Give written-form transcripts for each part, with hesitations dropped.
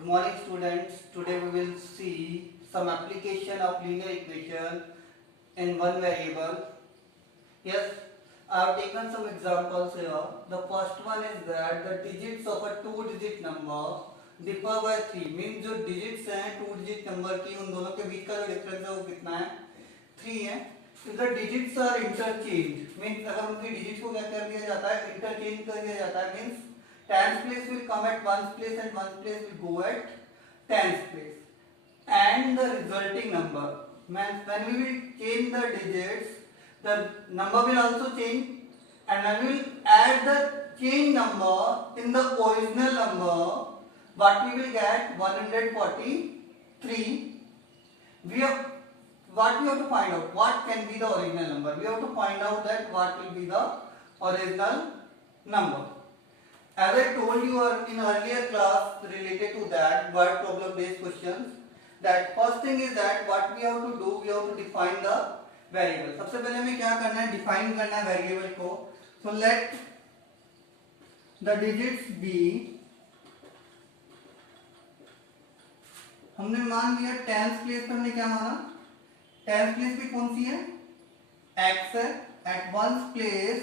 Good morning students. Today we will see some application of linear equation in one variable. Yes, I have taken some examples here. The first one is that the digits of a two-digit number differ by 3. Means जो digits हैं two-digit number की उन दोनों के बीच का जो difference है वो कितना है 3 है. If the digits are interchanged, means अगर उनकी digits को क्या कर दिया जाता है interchange कर दिया जाता है means tens place will come at ones place and ones place will go at tens place, and the resulting number means when we will change the digits the number will also change, and when we will add the change number in the original number what we will get 143. What we have to find out, what can be the original number. We have to find out that what will be the original number. As I told you in earlier class related to that word problem based questions, that first thing is that what we have to do, we have to define the variable. सबसे पहले हमें क्या करना है, define करना है variable को. So let the digits be, हमने मान लिया tens place पे हमने क्या माना, tens place पे कौन सी है, x है. At ones place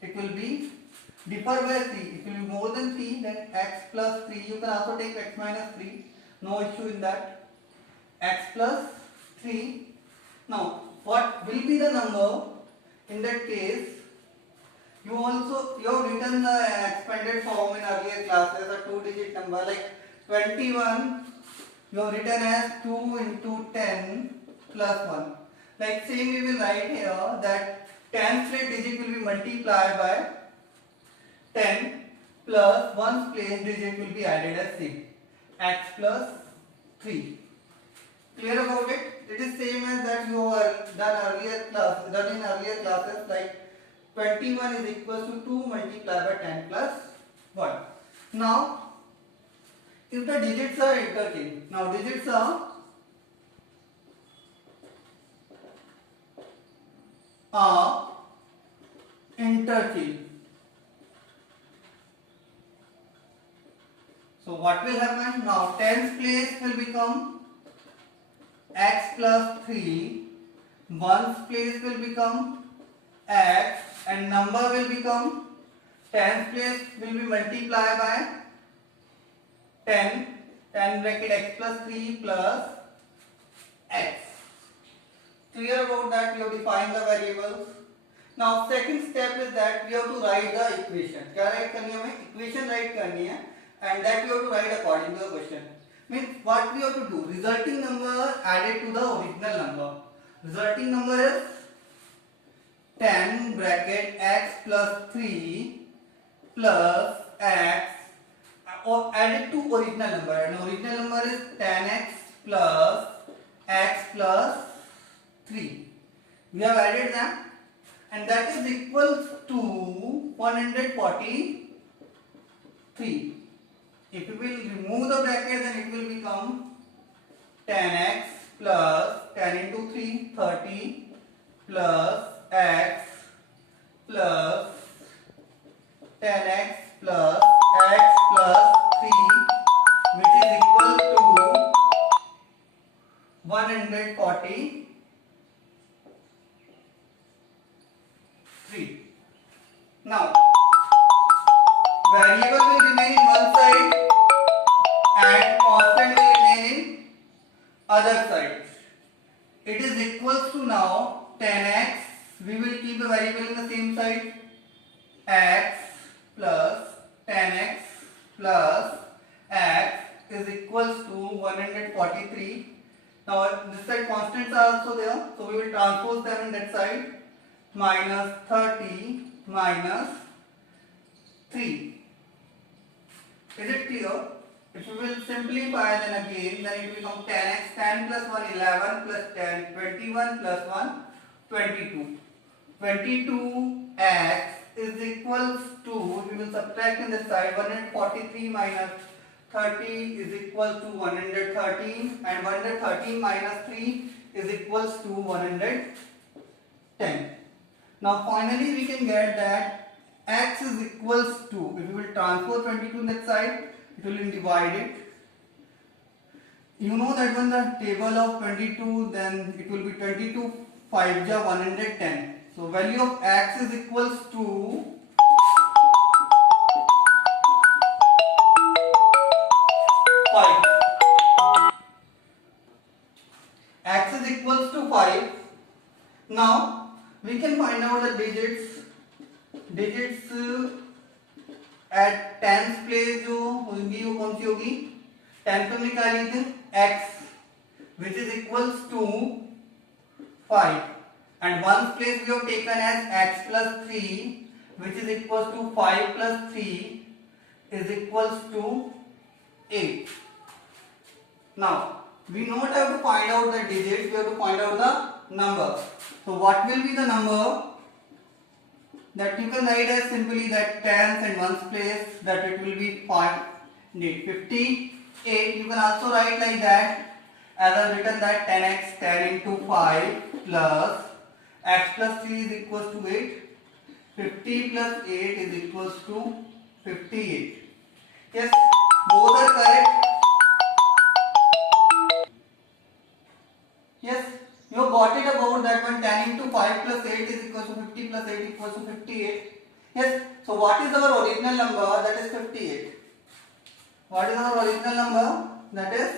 it will be differ by 3. If it will be more than 3, then x plus 3. You can also take x minus 3. No issue in that. X plus 3. Now, what will be the number in that case? You have written the expanded form in earlier classes, a two-digit number like 21. You have written as 2 into 10 plus 1. Like same we will write here that 10th place digit will be multiplied by 10 plus 1's place digit will be added as 6. X plus 3. Clear about it? It is same as that you have done in earlier classes, like 21 is equals to 2 multiplied by 10 plus 1. Now, if the digits are interchanged, now digits are interchanged. So what will happen? Now tens place will become x plus 3, ones place will become x, and number will become tens place will be multiplied by 10 bracket x plus 3 plus x. Clear about that? We have defined the variables. Now second step is that we have to write the equation. क्या write करनी है हमें? Equation write करनी है. And that we have to write according to the question. Means what we have to do, resulting number added to the original number. Resulting number is 10 bracket x plus 3 plus x or added to original number, and original number is 10x plus x plus 3. We have added them, and that is equals to 143. If we will remove the bracket, then it will become 10x plus 10 into 3, 30 plus x plus 10x plus x plus 3, which is equal to 143. Now, variable will remain in one side and constant will remain in other side. It is equals to now 10x. We will keep the variable in the same side. X plus 10x plus x is equals to 143. Now this side constants are also there, so we will transpose them in that side. Minus 30 minus 3. Is it clear? If we will simplify, then again, then it will become 10x, 10 plus 1, 11 plus 10, 21 plus 1, 22. 22x is equals to, we will subtract in this side, 143 minus 30 is equal to 113, and 113 minus 3 is equals to 110. Now finally we can get that x is equals to, if we will transpose 22 in that side, it will be divided. you know that when the table of 22, then it will be 22 5 ja 110. So value of x is equals to 5. X is equals to 5. Now we can find out the digits at tens place जो होगी वो कौन सी होगी, tens पे निकाली थी x which is equals to 5 and ones place we have taken as x plus 3 which is equals to 5 plus 3 is equals to 8. Now we not have to find out the digits, we have to find out the number. So what will be the number? That you can write as simply that tens and ones place, that it will be 5 8 58. You can also write like that as I have written that 10x 10 into 5 plus x plus 3 is equals to 8. 50 plus 8 is equals to 58. Yes, both are correct. Yes, you got it about that one. 10 into 5 plus 8 is equals to 50 plus 8 equals to 58. Yes, so what is our original number? That is 58. What is our original number? That is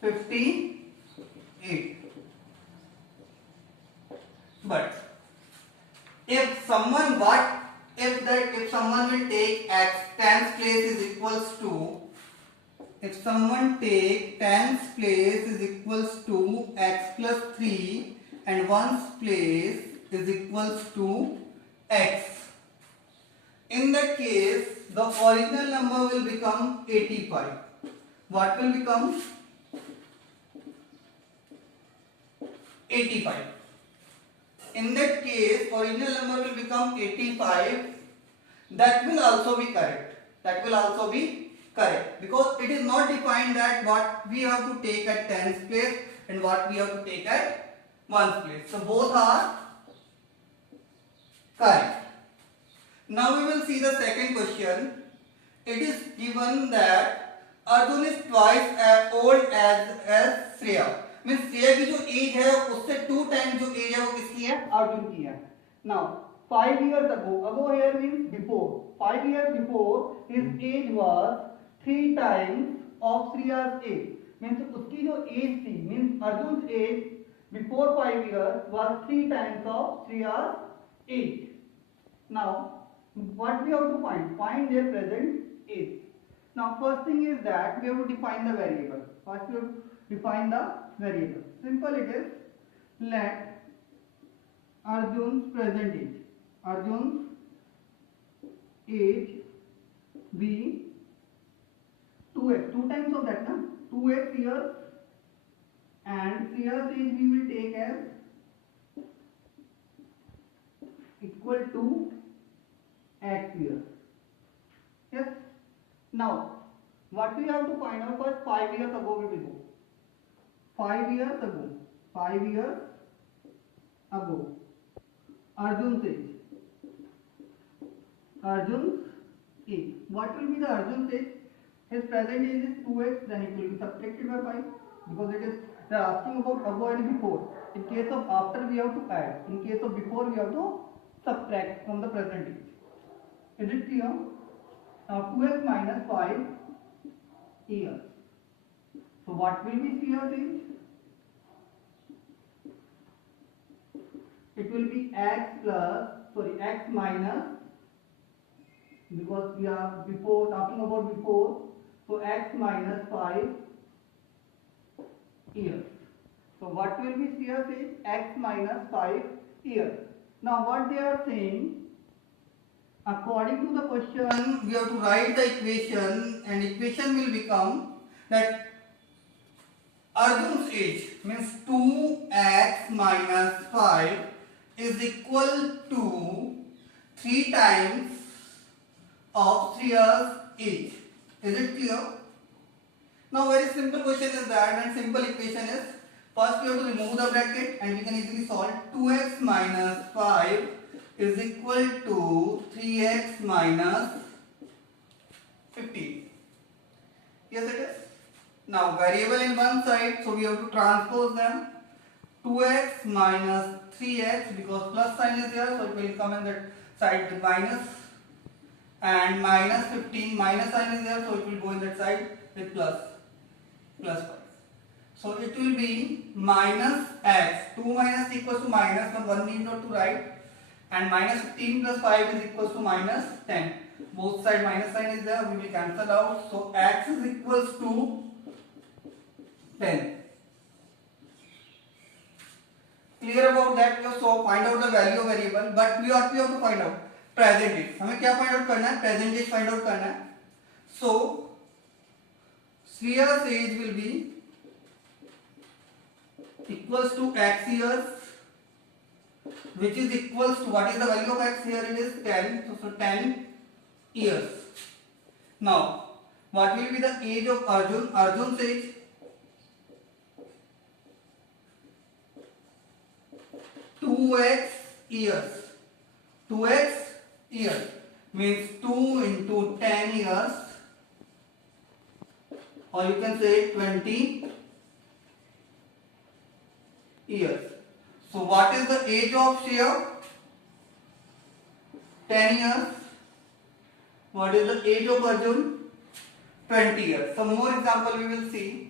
58. But if someone will take x tens place is equals to, if someone take tens place is equals to x plus 3 and ones place is equals to x, in that case the original number will become 85. What will become? 85. In that case original number will become 85. That will also be correct. That will also be correct because it is not defined that what we have to take at tens place and what we have to take at ones place. So both are correct. Now we will see the second question. It is given that Arjun is twice as old as Shreya. Means Shreya की जो as है उससे 2 time जो as है वो किसकी है, अर्जुन की है. Now 5 years ago here means before, 5 years before his age was 3 times of Shreya's age. Means उसकी जो एज थी, means Arjun age before 5 years was 3 times of Shreya's age. Now what we have to find their present age. Now first thing is that we have to define the variable. First we have to define the variable. Simple it is. Let Arjun's present age, Arjun's age be 2x, 2 times of that, na? 2x years, and Shreya's age we will take as equal to x years. Yes. Now what we have to find out first, 5 years ago we will go. 5 years ago, Arjun's age. What will be the Arjun's age? His present age is 2x, then it will be subtracted by 5 because it is they are asking about above and before. In case of after we have to add. In case of before we have to subtract from the present age. Is it clear? Now 2x minus 5 years. So what will be Shreya's age? It will be x minus, because we are before talking about before, so x minus 5 years. So what will be Shreya's age? X minus 5 years. Now what they are saying, according to the question we have to write the equation, and equation will become that Arjun's age means 2x minus 5 is equal to 3 times of Shreya's age. Is it clear? Now very simple question is that, and simple equation is, first we have to remove the bracket and we can easily solve. 2x minus 5 is equal to 3x minus 15. Yes it is. Now variable in one side, so we have to transpose them. 2x minus 3x, because plus sign is there, so it will come in that side with minus, and minus 15, minus sign is there, so it will go in that side with plus 5. So it will be minus x, 2 minus equals to minus, so 1 need not to write, and minus 15 plus 5 is equals to minus 10. Both side minus sign is there, we will cancel out, so x is equals to 10. Clear about that? So find out the value of variable, but we have to find out present age. हमें क्या find out करना है? Present age find out करना है. So Shreya's age will be equals to x years, which is equals to, what is the value of x here? It is 10. So 10 years. Now what will be the age of Arjun? Arjun's age, 2x years. 2x years means 2 into 10 years, or you can say 20 years. So what is the age of Shreya? 10 years. What is the age of Arjun? 20 years. Some more example we will see.